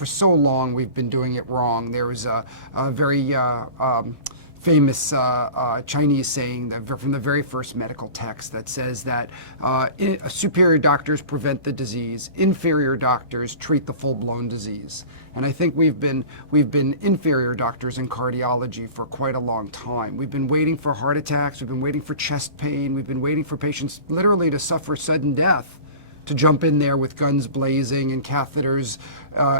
for so long we've been doing it wrong. There was a very famous Chinese saying that from the very first medical text that says that superior doctors prevent the disease, inferior doctors treat the full-blown disease. And I think we've been inferior doctors in cardiology for quite a long time. We've been waiting for heart attacks, we've been waiting for chest pain, we've been waiting for patients literally to suffer sudden death to jump in there with guns blazing and catheters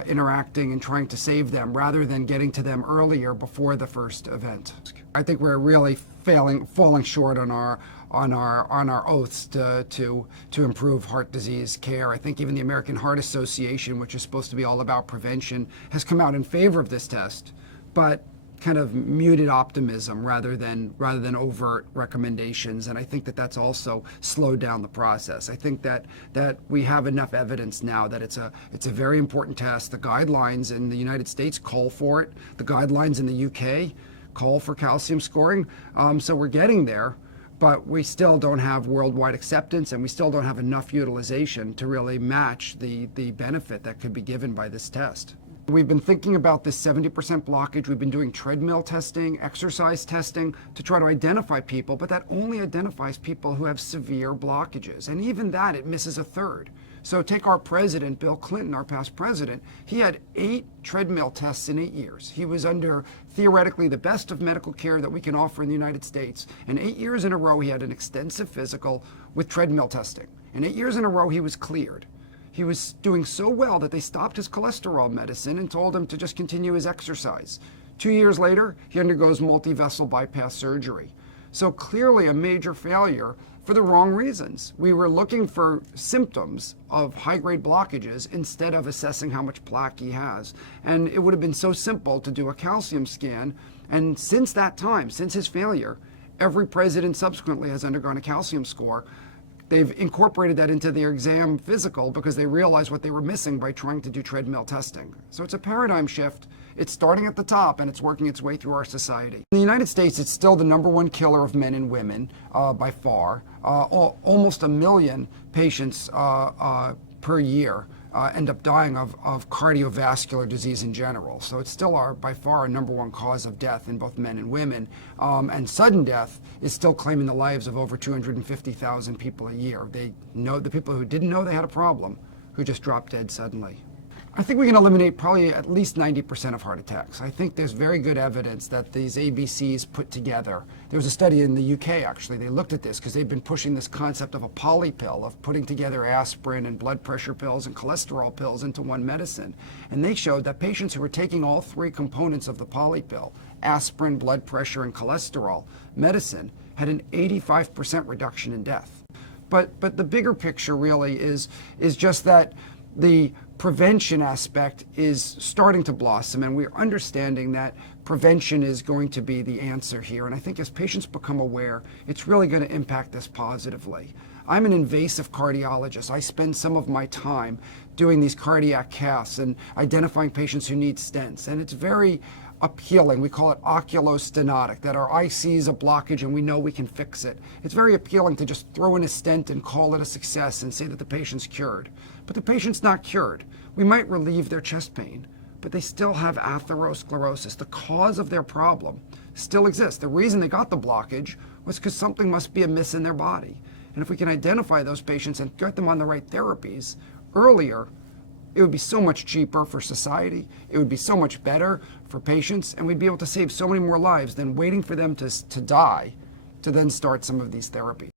interacting and trying to save them, rather than getting to them earlier before the first event. I think we're really falling short on our oaths to improve heart disease care. I think even the American Heart Association, which is supposed to be all about prevention, has come out in favor of this test, but kind of muted optimism rather than overt recommendations. And I think that that's also slowed down the process. I think that we have enough evidence now that it's a very important test. The guidelines in the United States call for it. The guidelines in the UK call for calcium scoring. So we're getting there, but we still don't have worldwide acceptance, and we still don't have enough utilization to really match the benefit that could be given by this test. We've been thinking about this 70% blockage. We've been doing treadmill testing, exercise testing to try to identify people, but that only identifies people who have severe blockages. And even that, it misses a third. So take our president, Bill Clinton, our past president. He had 8 treadmill tests in 8 years. He was under theoretically the best of medical care that we can offer in the United States. And 8 years in a row, he had an extensive physical with treadmill testing. And 8 years in a row, he was cleared. He was doing so well that they stopped his cholesterol medicine and told him to just continue his exercise. 2 years later, he undergoes multi-vessel bypass surgery. So clearly a major failure for the wrong reasons. We were looking for symptoms of high-grade blockages instead of assessing how much plaque he has. And it would have been so simple to do a calcium scan. And since that time, since his failure, every president subsequently has undergone a calcium score. They've incorporated that into their exam physical because they realized what they were missing by trying to do treadmill testing. So it's a paradigm shift. It's starting at the top, and it's working its way through our society. In the United States, it's still the #1 killer of men and women by far. Almost 1 million patients per year end up dying of cardiovascular disease in general. So it's still by far our #1 cause of death in both men and women. And sudden death is still claiming the lives of over 250,000 people a year. They know the people who didn't know they had a problem, who just dropped dead suddenly. I think we can eliminate probably at least 90% of heart attacks. I think there's very good evidence that these ABCs put together. There was a study in the UK, actually. They looked at this because they've been pushing this concept of a poly pill, of putting together aspirin and blood pressure pills and cholesterol pills into one medicine. And they showed that patients who were taking all 3 components of the poly pill, aspirin, blood pressure, and cholesterol medicine, had an 85% reduction in death. But the bigger picture really is just that the prevention aspect is starting to blossom, and we're understanding that prevention is going to be the answer here. And I think as patients become aware, it's really going to impact us positively. I'm an invasive cardiologist. I spend some of my time doing these cardiac caths and identifying patients who need stents, and it's very appealing. We call it oculostenotic, that our eye sees a blockage and we know we can fix it. It's very appealing to just throw in a stent and call it a success and say that the patient's cured. But the patient's not cured. We might relieve their chest pain, but they still have atherosclerosis. The cause of their problem still exists. The reason they got the blockage was because something must be amiss in their body. And if we can identify those patients and get them on the right therapies earlier, it would be so much cheaper for society, it would be so much better for patients, and we'd be able to save so many more lives than waiting for them to die to then start some of these therapies.